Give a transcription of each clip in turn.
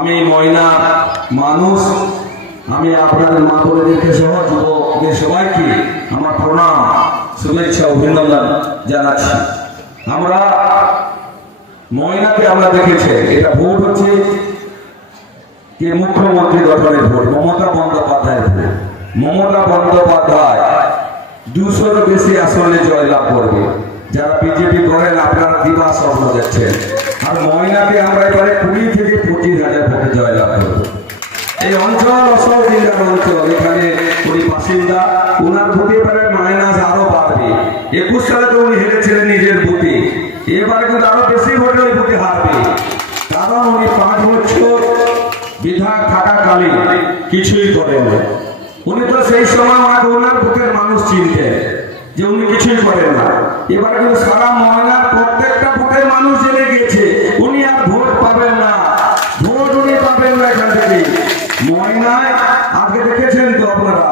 আমি ময়না মানুষ, আমি আপনাদের মা বোনেদেরকে সহ যুবকদের সবাইকে আমার প্রণাম, শুভেচ্ছা, অভিনন্দন জানাচ্ছি। আমরা ময়নাকে আমরা দেখেছি, এটা ভোট হচ্ছে যে মুখ্যমন্ত্রী গঠনের ভোট, মমতা বন্দ্যোপাধ্যায়ের ভোট। মমতা বন্দ্যোপাধ্যায় 200-র বেশি আসনে জয়লাভ করবে। যারা বিজেপি করেন আপনারা দিবা স্বপ্ন দেখছেন। আর ময়নাকে আমরা এবারে 20 থেকে 25,000 ভোটে জয়লাভ করব। এই অঞ্চল অশোক জিল্লার অঞ্চল, এখানে উনি বাসিন্দা, ওনার ভোটে এবারে মাইনাস আরো বাড়বে। 21 সালে তো উনি হেরেছিলেন নিজের ভোটে, এবারে কিন্তু আরো বেশি ভোটে ওই ভোটে হারবে। কারণ উনি 5 বছর বিধায়ক থাকাকালীন কিছুই করেন। উনি তো সেই সময় ওনার ভোটের মানুষ চিনতেন যে উনি কিছুই করেন না। এবারে কিন্তু সারা ময়নার প্রত্যেকটা ভোটের মানুষ জেনে গেছে উনি আর ভোট পাবেন না, ভোট উনি পাবেন না এখান থেকে। ময়নায় আগে দেখেছেন তো আপনারা,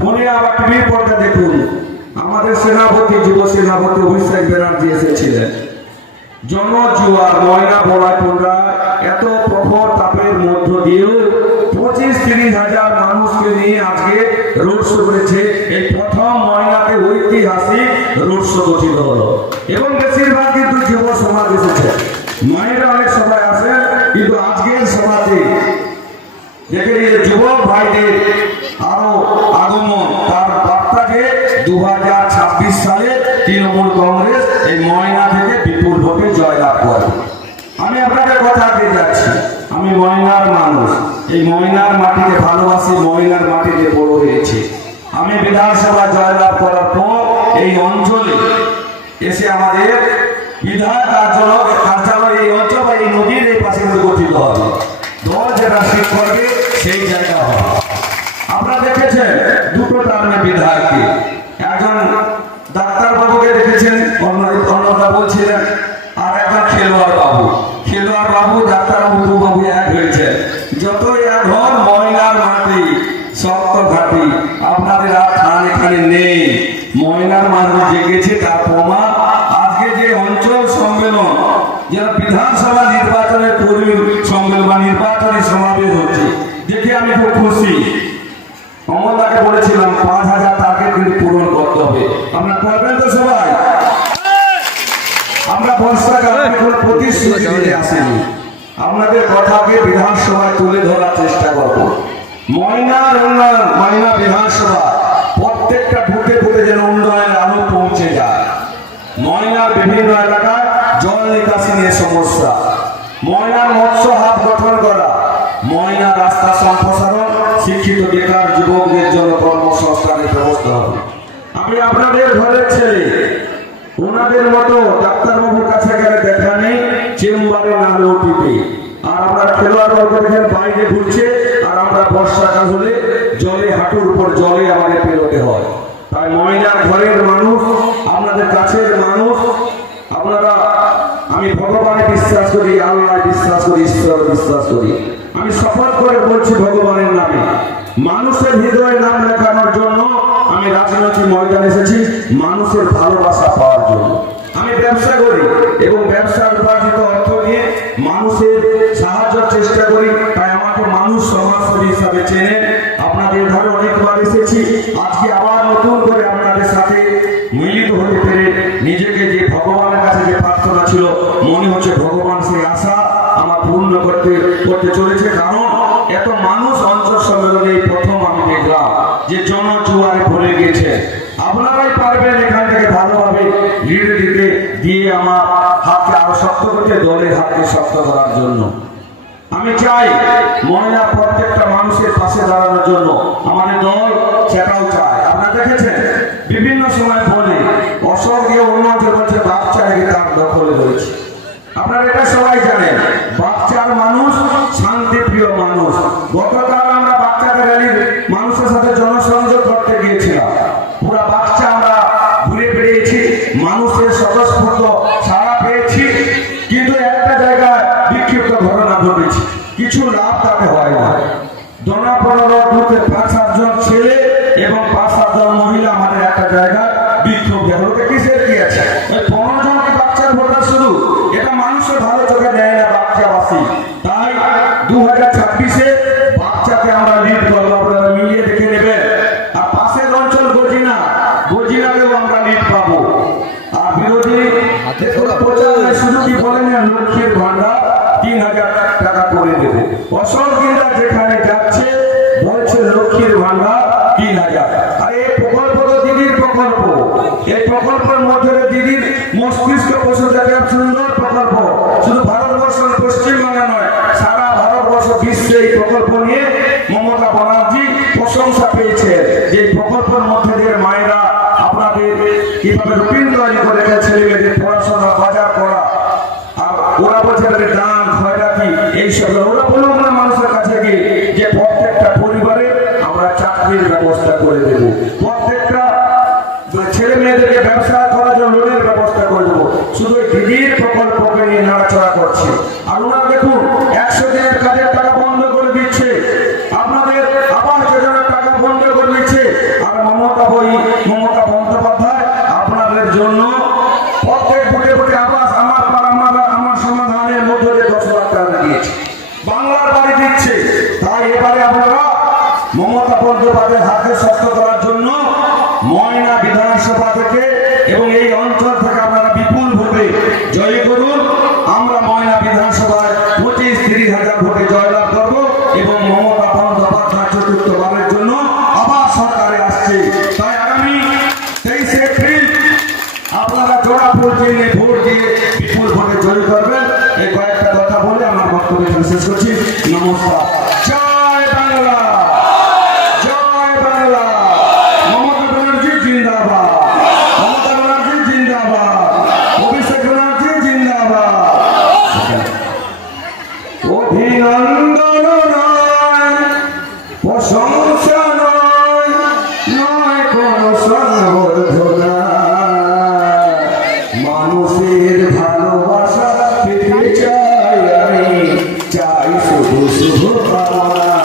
ফোনে আবার টিভি পর্দা দেখুন, আমাদের সেনাপতি, যুব সেনাপতি অভিষেক ব্যানার্জি এসেছিলেন। জনজুয়ার ময়না বলায় তোমরা এত প্রখর তাপের মধ্য দিয়েও 25-30 হাজার মানুষকে নিয়ে আজকে রোড শো করেছে। এই প্রথম ময়নাতে ঐতিহাসিক রোড শো গঠিত হলো এবং বেশিরভাগ কিন্তু যুব সমাজ এসেছে। মায়েরা অনেক সবাই আসেন, কিন্তু আজকের সভাতে দেখে নিয়ে যুবক ভাইদের আরো আগমন, তার বার্তাকে 2026 সালে তৃণমূল কংগ্রেস এই ময়না থেকে বিপুল ভোটে জয়লাভ করবে। আমি আপনাদের কথা দিয়ে যাচ্ছি, আমি ময়নার মানুষ, এই ময়নার মাটিকে ভালোবাসি, ময়নার মাটিতে বড় হয়েছে। আমি বিধানসভা জয়লাভ করার পর এই অঞ্চলে এসে আমাদের বিধায়ক কার্যালয় এই অঞ্চল বা এই নদীর এই পাশে গঠিত হবে। দল যেটা ঠিক করবে সেই জায়গা হবে। আপনারা দেখেছেন দুটো টার্মে বিধায়ককে, একজন ডাক্তার বাবুকে দেখেছেন, অন্যরা বলছিলেন, আর একজন খেলোয়াড় বাবু। খেলোয়াড় বাবু ডাক্তার বাবু বাবু এক হয়েছে। যতই এক হন ময়নার মাটি শক্ত ঘাটি, আপনাদের আর ঠান এখানে নেই। ময়নার মানুষ জেগেছে, তার প্রমাণ আজকে যে অঞ্চল সম্মেলন, যারা বিধানসভা নির্বাচনের কর্মী সম্মেলন বা নির্বাচনী সমাবেশ হচ্ছে, দেখে আমি খুব খুশি। মমতাকে বলেছিলাম 5,000 টার্গেট কিন্তু পূরণ করতে হবে, আপনারা করবেন তো সবাই? আমরা বর্ষাকালে কোনো প্রতিশ্রুতি দিতে আসেনি, আপনাদের কথাকে বিধানসভায় তুলে ধরার চেষ্টা করব। ময়নার উন্নয়ন, ময়না বিধানসভা প্রত্যেকটা বুথে বুথে যেন উন্নয়নের আলো পৌঁছে যায়। ময়নার বিভিন্ন এলাকায় জল নিকাশি নিয়ে সমস্যা, ময়নার মৎস্য হাট গঠন করা, ময়না রাস্তা সম্প্রসারণ, শিক্ষিত বেকার যুবকদের জন্য কর্মসংস্থানের ব্যবস্থা হবে। আমি আপনাদের ঘরের ছেলে, ওনাদের মতো ডাক্তারবাবুর কাছে গেলে দেখা নেই, চেম্বারে না ওটিপি। আর আমরা খেলোয়াড় বর্গ দেখেন বাইরে ঘুরছে, আর আমরা বর্ষাকাল হলে জলে হাঁটুর উপর জলে আমাদের পেরোতে হয়। তাই ময়নার ঘরের মানুষ, আপনাদের কাছের মানুষ, আপনারা, আমি ভগবানে বিশ্বাস করি, আল্লাহ বিশ্বাস করি, ঈশ্বর বিশ্বাস করি। আমি শপথ করে বলছি ভগবানের নামে, মানুষের হৃদয়ে নাম লেখানোর জন্য আমি রাজনৈতিক ময়দানে এসেছি, মানুষের ভালোবাসা পাওয়ার জন্য। আমি ব্যবসা করি এবং ব্যবসার উপার্জিত অর্থ নিয়ে মানুষের সাহায্যের চেষ্টা করি, তাই আমাকে মানুষ সমাজসেবী হিসাবে চেনে। আপনাদের ঘরে অনেকবার এসেছি, আজকে আবার নতুন করে আপনাদের সাথে মিলিত হতে পেরে নিজেকে যে ভগবানের কাছে যে প্রার্থনা ছিল, মনে হচ্ছে ভগবান সেই আশা আমার পূর্ণ করতে চলেছে। কারণ এত মানুষ অঞ্চল সম্মেলনে এই প্রথম আমি দেখলাম যে জনজুয়ারে ভরে গেছে। আপনারাই পারবেন এখান থেকে ভালোভাবে লিডে দিতে দিয়ে আমার হাতকে আরো শক্ত করতে, দলের হাতকে শক্ত করার জন্য। আমি চাই মহিলা প্রত্যেকটা মানুষের পাশে দাঁড়ানোর জন্য আমাদের দল সেটাও চায়। আপনারা দেখেছেন বিভিন্ন সময় বলে অশোক দিয়ে উন্নত বলছে বাচ্চাকে তার দখলে রয়েছে। আপনারা এটা সবাই জানেন, বাচ্চার মানুষ শান্তিপ্রিয় মানুষ। গতকাল আমরা বাচ্চাদের র্যালির মানুষের সাথে জনসংযোগ করতে গিয়েছিলাম, পুরা বাচ্চা আমরা ঘুরে বেরিয়েছি, মানুষের স্বতঃস্ফূর্ত সাড়া পেয়েছি, কিন্তু একটা জায়গায় বিক্ষিপ্ত ঘটনা ঘটেছে, কিছু লাভ তাতে হয় না। 5-7 জন ছেলে এবং 5-7 জন মহিলা আমাদের একটা জায়গায় বিক্ষোভ দেখাতে, কিসের কি আছে? ওই 15 জনকে বাচ্চার ভোটার শুরু, এটা মানুষের ভালো চোখে দেয় না বাচ্চাবাসী। তাই 2000 2026-এ বাচ্চাকে আমরা লিড করবো, আপনারা মিলিয়ে দেখে নেবেন। আর পাশের অঞ্চল গজিনাকেও আমরা লিড পাবো। আর বিরোধী প্রচারণায় শুধু কি বলেন লক্ষ্মীর ভান্ডার 3000 টাকা করে দেবে, অসল কিন্তু যেখানে যাচ্ছে বলছে লক্ষ্মীর ভান্ডার 3000। আর এই প্রকল্প তো দিদির প্রকল্প, এই প্রকল্পের মধ্যে দিদির মস্তিষ্ক বসে থাকে সুন্দর প্রকল্প। শুধু ভারতবর্ষ পশ্চিমবঙ্গে নয়, সারা ভারতবর্ষ বিশ্বে এই প্রকল্প নিয়ে মমতা ব্যানার্জি প্রশংসা পেয়েছে। যে প্রকল্পের মধ্যে দিয়ে মায়েরা আপনাদের কিভাবে রুটিন তৈরি করে ছেলে মেয়েদের পড়াশোনা বাজার করা, আর ওরা বলছে দান খয়রাতি এইসব ওরা বলুক না মানুষের কাছে গিয়ে যে প্রত্যেকটা পরিবারে আমরা চাকরির ব্যবস্থা করে দেব, প্রত্যেকটা ছেলে মেয়েদেরকে ব্যবসা করার জন্য লোনের ব্যবস্থা করে দেবো। শুধু দিদির প্রকল্পকে নিয়ে নাড়াচড়া করছে। আর ওনারা দেখুন 100 দিনের কাজের টাকা বন্ধ করে দিচ্ছে, আপনাদের আবাস যোজনার টাকা বন্ধ করে দিচ্ছে। আর মমতা বন্দ্যোপাধ্যায় আপনাদের জন্য প্রত্যেক বুটে বুটে আবাস আমার সমাধানের মধ্যে 10 লাখ টাকা দিয়েছে, বাংলার বাড়ি দিচ্ছে। তাই এবারে আপনারা মমতা বন্দ্যোপাধ্যায়ের হাতে শক্ত করার জন্য ময়না বিধানসভা থেকে এবং এই অঞ্চল থেকে আপনারা বিপুল ভোটে জয় করুন। আমরা ময়না বিধানসভায় 25-30 হাজার ভোটে জয়লাভ করব এবং মমতা বন্দ্যোপাধ্যায় চতুর্থবারের জন্য আবার সরকারে আসছে। তাই আগামী 23 এপ্রিল আপনারা জোড়া ভোট দিয়ে বিপুল ভোটে জয় করবেন। এই কয়েকটা কথা বলে আমার বক্তব্য শেষ করছি। নমস্কার। জয় বাংলা, জয় বাংলা। মমতা ব্যানার্জি জিন্দাবাদ, মমতা ব্যানার্জি জিন্দাবাদ, অভিষেক ব্যানার্জি জিন্দাবাদ। অভিনন্দন নয়, প্রশংসা নয়, নয় কোন সংবর্ধনা, মানুষের ভালোবাসা পেতে চাই আমি, চাই শুধু শুভ কামনা।